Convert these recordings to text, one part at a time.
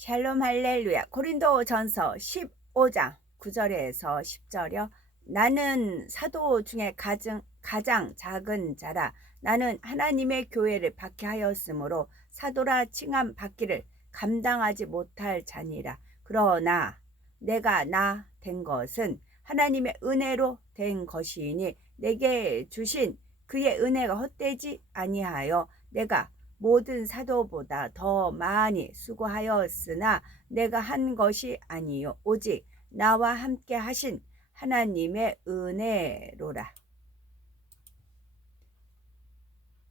샬롬 할렐루야. 고린도전서 15장 9절에서 10절이요. 나는 사도 중에 가장 작은 자라. 나는 하나님의 교회를 박해하였으므로 사도라 칭함 받기를 감당하지 못할 자니라. 그러나 내가 나 된 것은 하나님의 은혜로 된 것이니 내게 주신 그의 은혜가 헛되지 아니하여 내가 모든 사도보다 더 많이 수고하였으나 내가 한 것이 아니요 오직 나와 함께 하신 하나님의 은혜로라.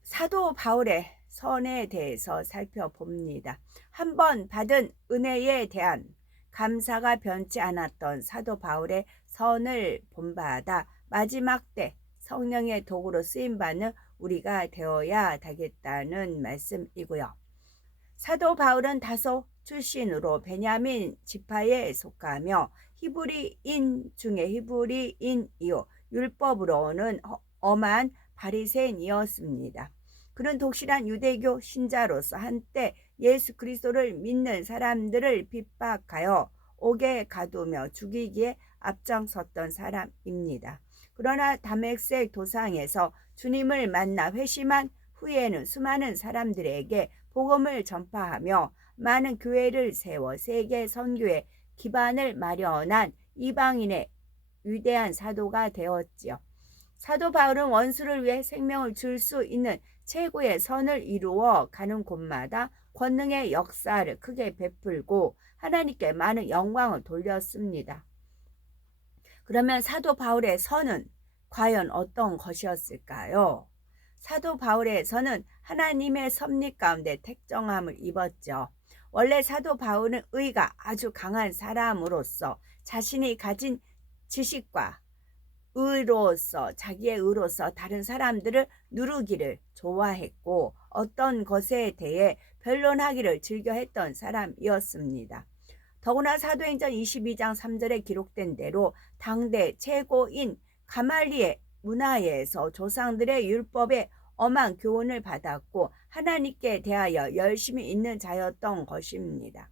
사도 바울의 선에 대해서 살펴봅니다. 한번 받은 은혜에 대한 감사가 변치 않았던 사도 바울의 선을 본받아 마지막 때 성령의 도구로 쓰임받는 우리가 되어야 되겠다는 말씀이고요. 사도 바울은 다소 출신으로 베냐민 지파에 속하며 히브리인 중에 히브리인이요 율법으로는 엄한 바리새인이었습니다. 그는 독실한 유대교 신자로서 한때 예수 그리스도를 믿는 사람들을 핍박하여 옥에 가두며 죽이기에 앞장섰던 사람입니다. 그러나 다메섹 도상에서 주님을 만나 회심한 후에는 수많은 사람들에게 복음을 전파하며 많은 교회를 세워 세계 선교의 기반을 마련한 이방인의 위대한 사도가 되었지요. 사도 바울은 원수를 위해 생명을 줄 수 있는 최고의 선을 이루어 가는 곳마다 권능의 역사를 크게 베풀고 하나님께 많은 영광을 돌렸습니다. 그러면 사도 바울의 선은 과연 어떤 것이었을까요? 사도 바울의 선은 하나님의 섭리 가운데 택정함을 입었죠. 원래 사도 바울은 의가 아주 강한 사람으로서 자신이 가진 지식과 자기의 의로서 다른 사람들을 누르기를 좋아했고 어떤 것에 대해 변론하기를 즐겨했던 사람이었습니다. 더구나 사도행전 22장 3절에 기록된 대로 당대 최고인 가말리의 문화에서 조상들의 율법에 엄한 교훈을 받았고 하나님께 대하여 열심히 있는 자였던 것입니다.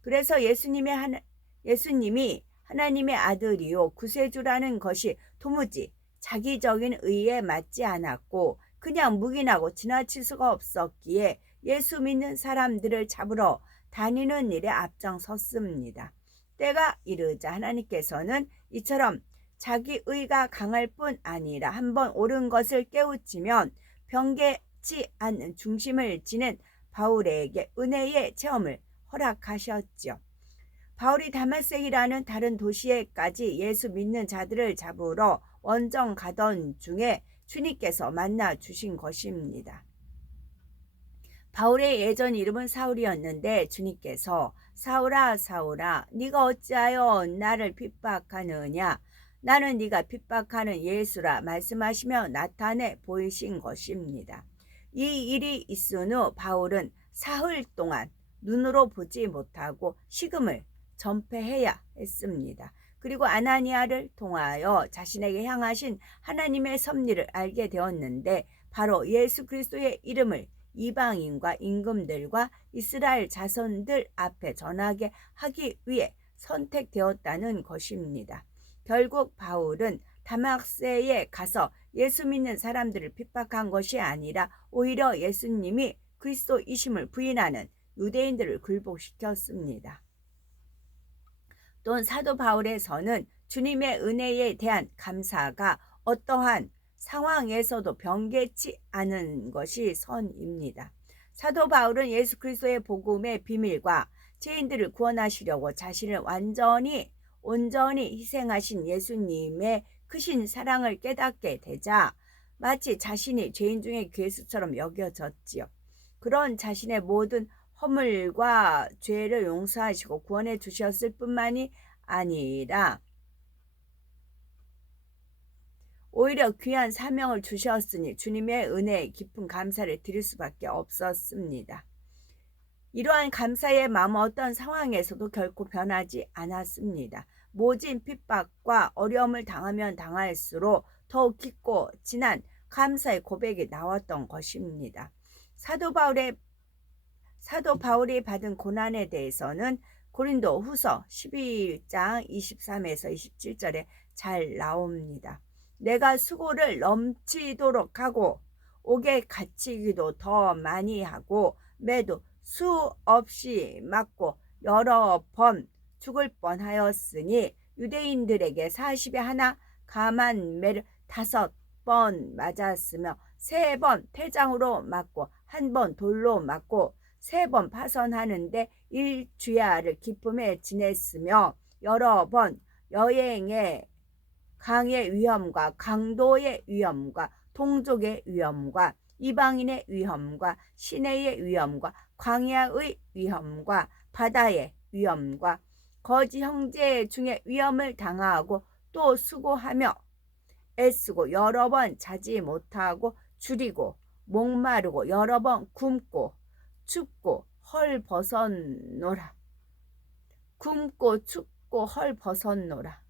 그래서 예수님이 하나님의 아들이요 구세주라는 것이 도무지 자기적인 의에 맞지 않았고 그냥 묵인하고 지나칠 수가 없었기에 예수 믿는 사람들을 잡으러 다니는 일에 앞장섰습니다. 때가 이르자 하나님께서는 이처럼 자기 의가 강할 뿐 아니라 한번 옳은 것을 깨우치면 변개치 않는 중심을 지닌 바울에게 은혜의 체험을 허락하셨죠. 바울이 다메섹이라는 다른 도시에까지 예수 믿는 자들을 잡으러 원정 가던 중에 주님께서 만나 주신 것입니다. 바울의 예전 이름은 사울이었는데 주님께서 사울아 사울아 네가 어찌하여 나를 핍박하느냐 나는 네가 핍박하는 예수라 말씀하시며 나타내 보이신 것입니다. 이 일이 있은 후 바울은 사흘 동안 눈으로 보지 못하고 식음을 전폐해야 했습니다. 그리고 아나니아를 통하여 자신에게 향하신 하나님의 섭리를 알게 되었는데 바로 예수 그리스도의 이름을 이방인과 임금들과 이스라엘 자손들 앞에 전하게 하기 위해 선택되었다는 것입니다. 결국 바울은 다마스에 가서 예수 믿는 사람들을 핍박한 것이 아니라 오히려 예수님이 그리스도이심을 부인하는 유대인들을 굴복시켰습니다. 또한 사도 바울의 선은 주님의 은혜에 대한 감사가 어떠한 상황에서도 변개치 않은 것이 선입니다. 사도 바울은 예수 그리스도의 복음의 비밀과 죄인들을 구원하시려고 자신을 온전히 희생하신 예수님의 크신 사랑을 깨닫게 되자 마치 자신이 죄인 중에 괴수처럼 여겨졌지요. 그런 자신의 모든 허물과 죄를 용서하시고 구원해 주셨을 뿐만이 아니라 오히려 귀한 사명을 주셨으니 주님의 은혜에 깊은 감사를 드릴 수밖에 없었습니다. 이러한 감사의 마음은 어떤 상황에서도 결코 변하지 않았습니다. 모진 핍박과 어려움을 당하면 당할수록 더욱 깊고 진한 감사의 고백이 나왔던 것입니다. 사도 바울의 사도 바울이 받은 고난에 대해서는 고린도 후서 12장 23에서 27절에 잘 나옵니다. 내가 수고를 넘치도록 하고 옥에 갇히기도 더 많이 하고 매도 수없이 맞고 여러 번 죽을 뻔하였으니 유대인들에게 40에 하나 감한 매를 5번 맞았으며 3번 태장으로 맞고 1번 돌로 맞고 3번 파선하는데 일주야를 기쁨에 지냈으며 여러 번 여행에 강의 위험과 강도의 위험과 동족의 위험과 이방인의 위험과 시내의 위험과 광야의 위험과 바다의 위험과 거지 형제 중에 위험을 당하고 또 수고하며 애쓰고 여러 번 자지 못하고 줄이고 목마르고 여러 번 굶고 춥고 헐 벗었노라. 굶고 춥고 헐 벗었노라.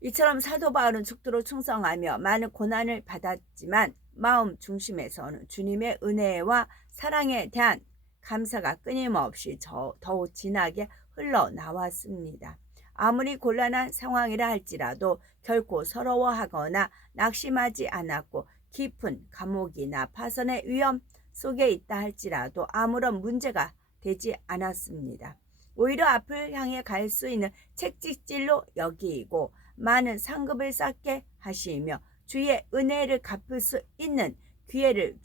이처럼 사도 바울은 죽도록 충성하며 많은 고난을 받았지만 마음 중심에서는 주님의 은혜와 사랑에 대한 감사가 끊임없이 더욱 진하게 흘러나왔습니다. 아무리 곤란한 상황이라 할지라도 결코 서러워하거나 낙심하지 않았고 깊은 감옥이나 파선의 위험 속에 있다 할지라도 아무런 문제가 되지 않았습니다. 오히려 앞을 향해 갈 수 있는 채찍질로 여기고 많은 상급을 쌓게 하시며 주의 은혜를 갚을 수 있는 기회를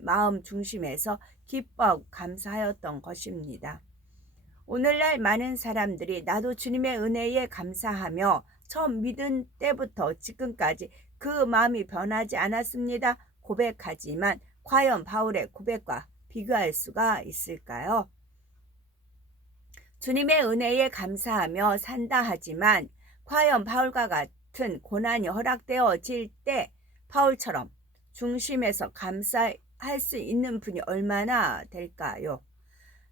마음 중심에서 기뻐 감사하였던 것입니다. 오늘날 많은 사람들이 나도 주님의 은혜에 감사하며 처음 믿은 때부터 지금까지 그 마음이 변하지 않았습니다. 고백하지만 과연 바울의 고백과 비교할 수가 있을까요? 주님의 은혜에 감사하며 산다 하지만 과연 바울과 같은 고난이 허락되어질 때 바울처럼 중심에서 감사할 수 있는 분이 얼마나 될까요?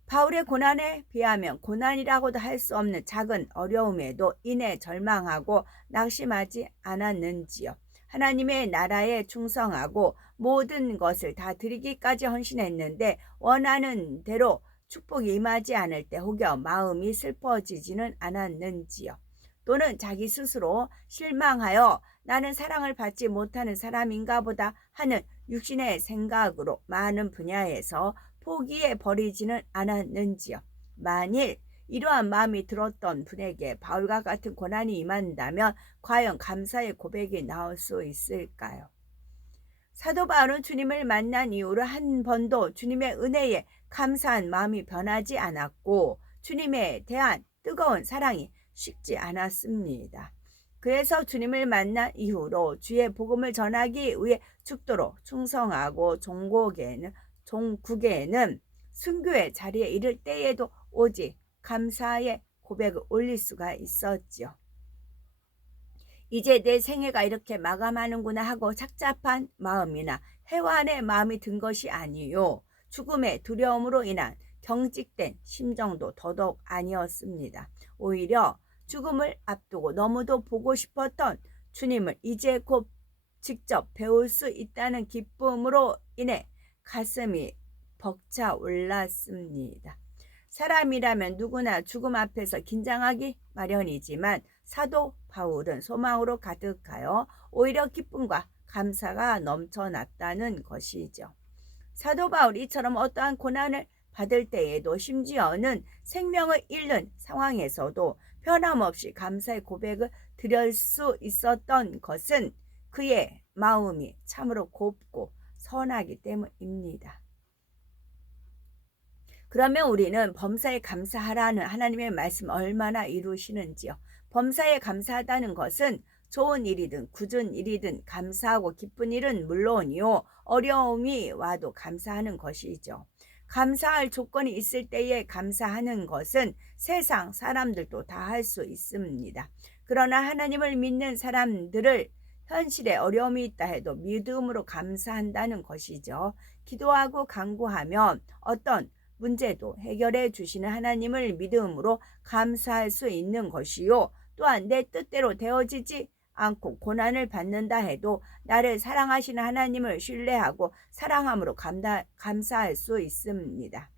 바울의 고난에 비하면 고난이라고도 할 수 없는 작은 어려움에도 인해 절망하고 낙심하지 않았는지요. 하나님의 나라에 충성하고 모든 것을 다 드리기까지 헌신했는데 원하는 대로 축복이 임하지 않을 때 혹여 마음이 슬퍼지지는 않았는지요. 또는 자기 스스로 실망하여 나는 사랑을 받지 못하는 사람인가 보다 하는 육신의 생각으로 많은 분야에서 포기해 버리지는 않았는지요. 만일 이러한 마음이 들었던 분에게 바울과 같은 고난이 임한다면 과연 감사의 고백이 나올 수 있을까요? 사도 바울은 주님을 만난 이후로 한 번도 주님의 은혜에 감사한 마음이 변하지 않았고 주님에 대한 뜨거운 사랑이 식지 않았습니다. 그래서 주님을 만난 이후로 주의 복음을 전하기 위해 죽도록 충성하고 종국에는 순교의 자리에 이를 때에도 오직 감사의 고백을 올릴 수가 있었지요. 이제 내 생애가 이렇게 마감하는구나 하고 착잡한 마음이나 해환의 마음이 든 것이 아니요. 죽음의 두려움으로 인한 경직된 심정도 더더욱 아니었습니다. 오히려 죽음을 앞두고 너무도 보고 싶었던 주님을 이제 곧 직접 배울 수 있다는 기쁨으로 인해 가슴이 벅차 올랐습니다. 사람이라면 누구나 죽음 앞에서 긴장하기 마련이지만 사도 바울은 소망으로 가득하여 오히려 기쁨과 감사가 넘쳐났다는 것이죠. 사도 바울이 이처럼 어떠한 고난을 받을 때에도 심지어는 생명을 잃는 상황에서도 변함없이 감사의 고백을 드릴 수 있었던 것은 그의 마음이 참으로 곱고 선하기 때문입니다. 그러면 우리는 범사에 감사하라는 하나님의 말씀 얼마나 이루시는지요. 범사에 감사하다는 것은 좋은 일이든 굳은 일이든 감사하고 기쁜 일은 물론이요. 어려움이 와도 감사하는 것이죠. 감사할 조건이 있을 때에 감사하는 것은 세상 사람들도 다 할 수 있습니다. 그러나 하나님을 믿는 사람들을 현실에 어려움이 있다 해도 믿음으로 감사한다는 것이죠. 기도하고 간구하면 어떤 문제도 해결해 주시는 하나님을 믿음으로 감사할 수 있는 것이요. 또한 내 뜻대로 되어지지 않고 고난을 받는다 해도 나를 사랑하시는 하나님을 신뢰하고 사랑함으로 감사할 수 있습니다.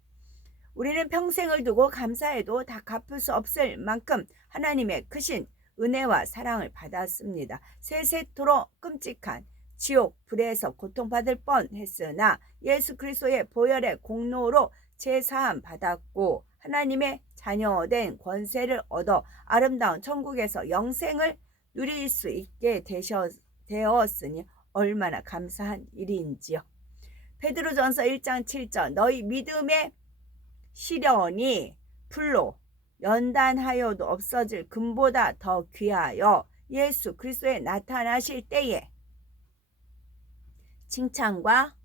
우리는 평생을 두고 감사해도 다 갚을 수 없을 만큼 하나님의 크신 은혜와 사랑을 받았습니다. 세세토록 끔찍한 지옥 불에서 고통받을 뻔했으나 예수 그리스도의 보혈의 공로로 제사함 받았고 하나님의 자녀된 권세를 얻어 아름다운 천국에서 영생을 누릴 수 있게 되었으니 얼마나 감사한 일인지요. 베드로전서 1장 7절 너희 믿음의 시련이 불로 연단하여도 없어질 금보다 더 귀하여 예수 그리스도에 나타나실 때에 칭찬과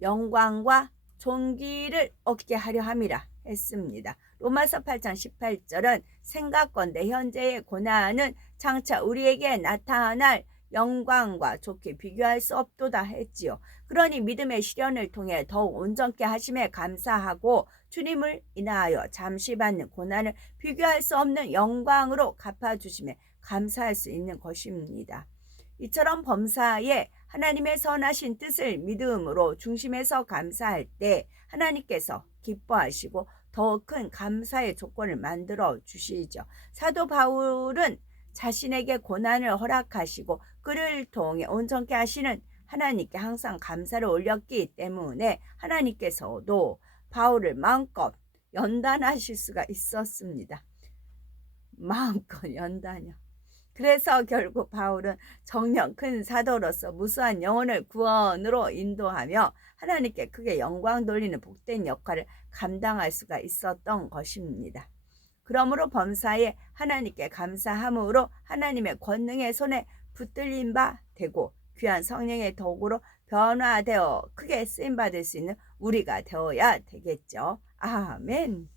영광과 존귀를 얻게 하려 함이라 했습니다. 로마서 8장 18절은 생각건대 현재의 고난은 장차 우리에게 나타날 영광과 좋게 비교할 수 없도다 했지요. 그러니 믿음의 시련을 통해 더욱 온전케 하심에 감사하고 주님을 인하여 잠시 받는 고난을 비교할 수 없는 영광으로 갚아주심에 감사할 수 있는 것입니다. 이처럼 범사에 하나님의 선하신 뜻을 믿음으로 중심에서 감사할 때 하나님께서 기뻐하시고 더 큰 감사의 조건을 만들어 주시죠. 사도 바울은 자신에게 고난을 허락하시고 그를 통해 온전케 하시는 하나님께 항상 감사를 올렸기 때문에 하나님께서도 바울을 마음껏 연단하실 수가 있었습니다. 마음껏 연단이요. 그래서 결국 바울은 정녕 큰 사도로서 무수한 영혼을 구원으로 인도하며 하나님께 크게 영광 돌리는 복된 역할을 감당할 수가 있었던 것입니다. 그러므로 범사에 하나님께 감사함으로 하나님의 권능의 손에 붙들린 바 되고 귀한 성령의 도구로 변화되어 크게 쓰임받을 수 있는 우리가 되어야 되겠죠. 아멘.